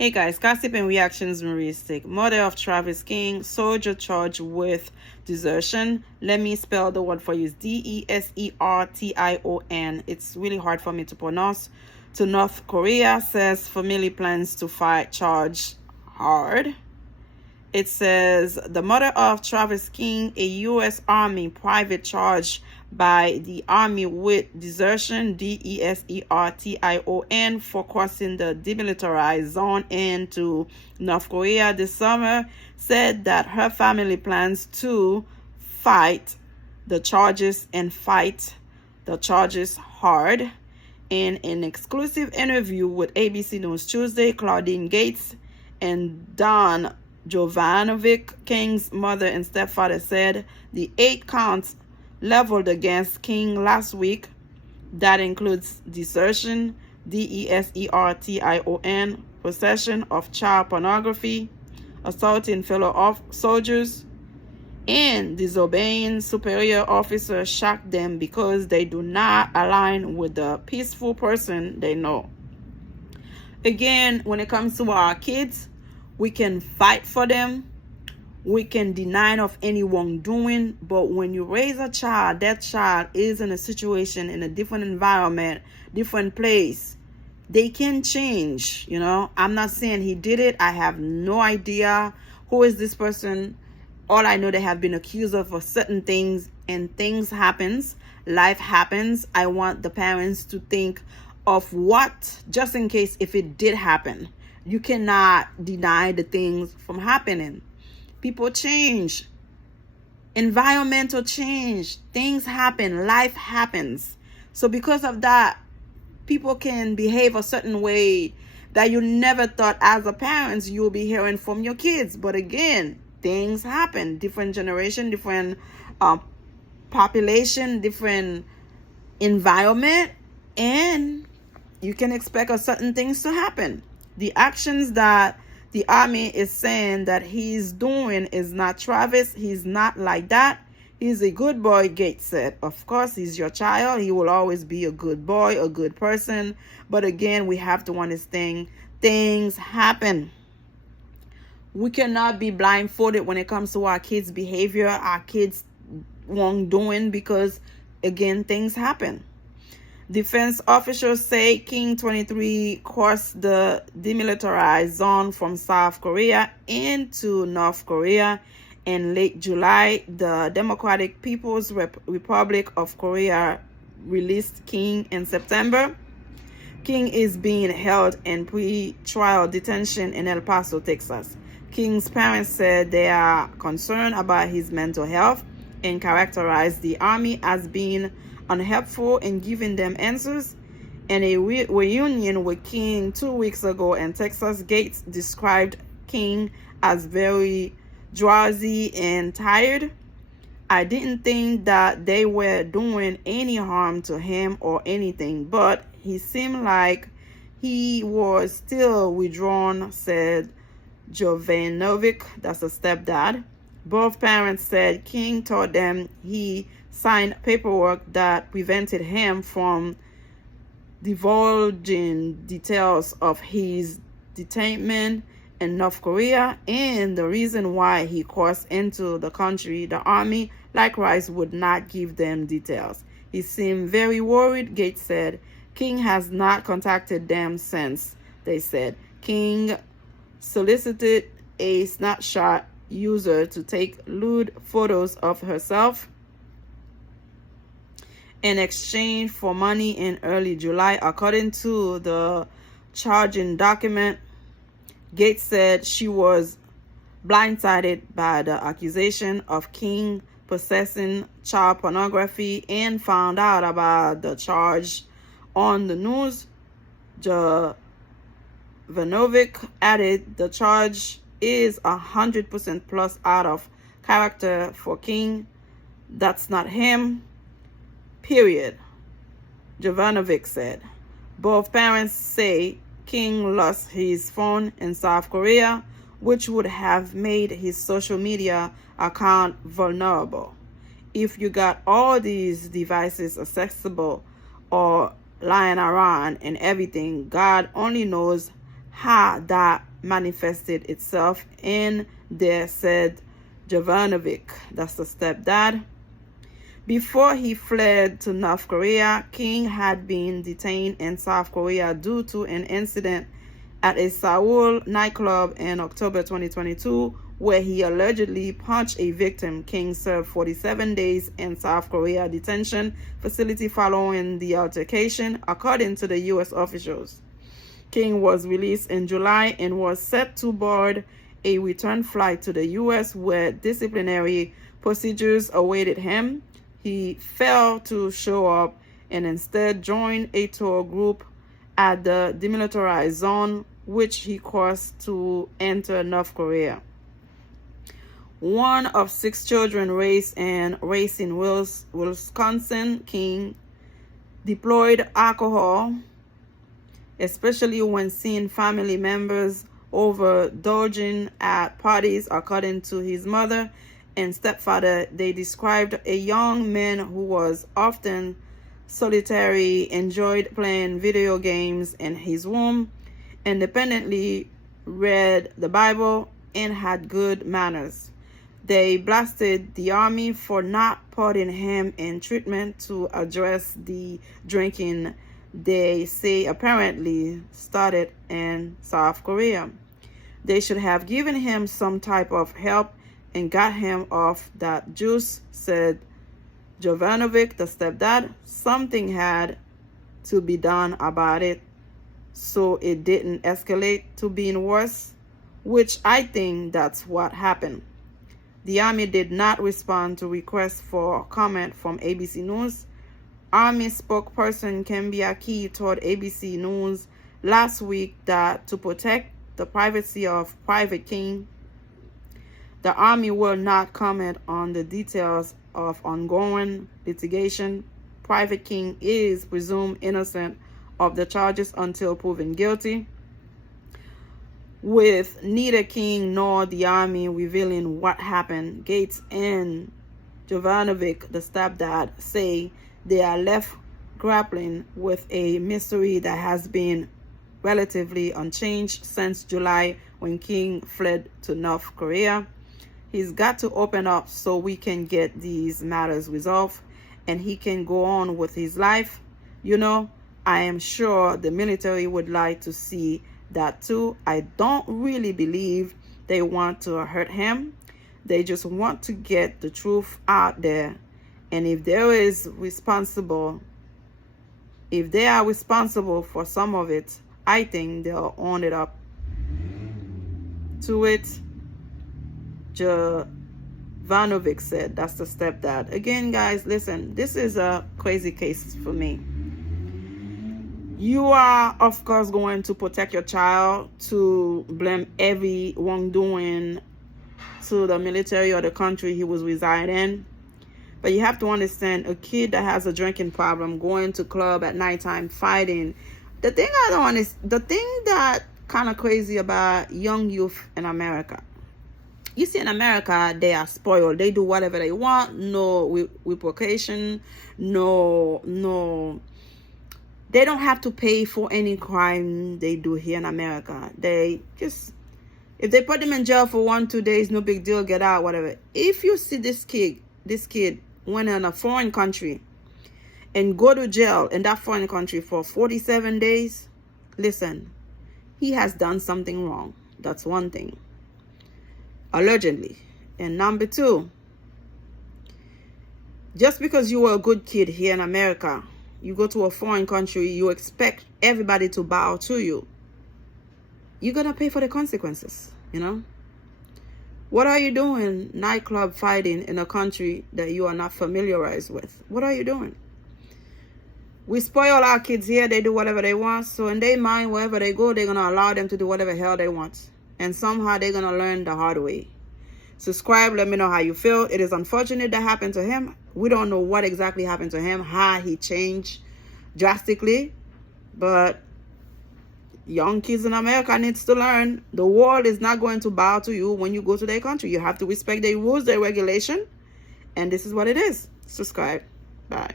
Hey guys, gossip and reactions Maristic. Mother of Travis King, soldier charged with desertion. Let me spell the word for you. Desertion. It's really hard for me to pronounce. To North Korea, says family plans to fight charge hard. It says the mother of Travis King, a U.S. Army private charged by the Army with desertion, desertion, for crossing the demilitarized zone into North Korea this summer, said that her family plans to fight the charges hard. In an exclusive interview with ABC News Tuesday, Claudine Gates and Don Jovanovic, King's mother and stepfather, said the 8 counts leveled against King last week, that includes desertion, desertion, possession of child pornography, assaulting fellow soldiers, and disobeying superior officers, shocked them because they do not align with the peaceful person they know. Again, when it comes to our kids, we can fight for them. We can deny of any wrongdoing. But when you raise a child, that child is in a situation, in a different environment, different place. They can change, I'm not saying he did it. I have no idea who is this person. All I know, they have been accused of certain things, and things happens. Life happens. I want the parents to think of what, just in case if it did happen. You cannot deny the things from happening. People change. Environmental change. Things happen. Life happens. So because of that, people can behave a certain way that you never thought as a parent you will be hearing from your kids. But again, things happen. Different generation, different population, different environment, and you can expect a certain things to happen. The actions that the Army is saying that he's doing is not Travis. He's not like that. He's a good boy, Gates said. Of course, he's your child. He will always be a good boy, a good person. But again, we have to understand things happen. We cannot be blindfolded when it comes to our kids' behavior, our kids' wrongdoing, because, again, things happen. Defense officials say King 23 crossed the demilitarized zone from South Korea into North Korea in late July. The Democratic People's Republic of Korea released King in September. King is being held in pre-trial detention in El Paso, Texas. King's parents said they are concerned about his mental health and characterized the Army as being unhelpful in giving them answers. In a reunion with King 2 weeks ago in Texas, Gates described King as very drowsy and tired. I didn't think that they were doing any harm to him or anything, but he seemed like he was still withdrawn, said Jovanovic, that's a stepdad. Both parents said King told them he signed paperwork that prevented him from divulging details of his detainment in North Korea and the reason why he crossed into the country. The Army likewise would not give them details. He seemed very worried, Gates said. King has not contacted them since, they said. King solicited a snapshot user to take lewd photos of herself in exchange for money in early July, according to the charging document. Gates said she was blindsided by the accusation of King possessing child pornography and found out about the charge on the news. Jovanovic added the charge is 100% plus out of character for King. That's not him. Period, Jovanovic said. Both parents say King lost his phone in South Korea, which would have made his social media account vulnerable. If you got all these devices accessible or lying around and everything, God only knows how that manifested itself in there, said Jovanovic. That's the stepdad. Before he fled to North Korea, King had been detained in South Korea due to an incident at a Seoul nightclub in October 2022, where he allegedly punched a victim. King served 47 days in South Korea detention facility following the altercation, according to the U.S. officials. King was released in July and was set to board a return flight to the U.S., where disciplinary procedures awaited him. He failed to show up and instead joined a tour group at the demilitarized zone, which he crossed to enter North Korea. One of 6 children raised in Wisconsin, King deployed alcohol, especially when seeing family members overindulging at parties, according to his mother and stepfather. They described a young man who was often solitary, enjoyed playing video games in his room, independently read the Bible, and had good manners. They blasted the army for not putting him in treatment to address the drinking they say apparently started in South Korea. They should have given him some type of help and got him off that juice, said Jovanovic, the stepdad. Something had to be done about it so it didn't escalate to being worse, which I think that's what happened. The Army did not respond to requests for comment from ABC News. Army spokesperson Kembia Key told ABC News last week that to protect the privacy of Private King, the Army will not comment on the details of ongoing litigation. Private King is presumed innocent of the charges until proven guilty, with neither King nor the Army revealing what happened. Gates and Jovanovic, the stepdad, say they are left grappling with a mystery that has been relatively unchanged since July, when King fled to North Korea. He's got to open up so we can get these matters resolved and he can go on with his life. You know, I am sure the military would like to see that too. I don't really believe they want to hurt him. They just want to get the truth out there. And if they are responsible for some of it, I think they'll own it up to it, Jovanovic said. That's the stepdad. Again, guys, listen, this is a crazy case for me. You are, of course, going to protect your child, to blame every wrongdoing to the military or the country he was residing in. But you have to understand, a kid that has a drinking problem, going to club at nighttime, fighting. The thing that kind of crazy about young youth in America, you see, in America, they are spoiled. They do whatever they want. No repercussion. No. They don't have to pay for any crime they do here in America. They just, if they put them in jail for 1-2 days, no big deal, get out, whatever. If you see this kid went in a foreign country and go to jail in that foreign country for 47 days, listen, he has done something wrong. That's one thing. Allegedly. And number 2, just because you were a good kid here in America, you go to a foreign country, you expect everybody to bow to you. You're going to pay for the consequences, you know? What are you doing nightclub fighting in a country that you are not familiarized with? What are you doing? We spoil our kids here. They do whatever they want. So in their mind, wherever they go, they're going to allow them to do whatever hell they want. And somehow they're going to learn the hard way. Subscribe. Let me know how you feel. It is unfortunate that happened to him. We don't know what exactly happened to him, how he changed drastically. But young kids in America needs to learn the world is not going to bow to you when you go to their country. You have to respect their rules, their regulation. And this is what it is. Subscribe. Bye.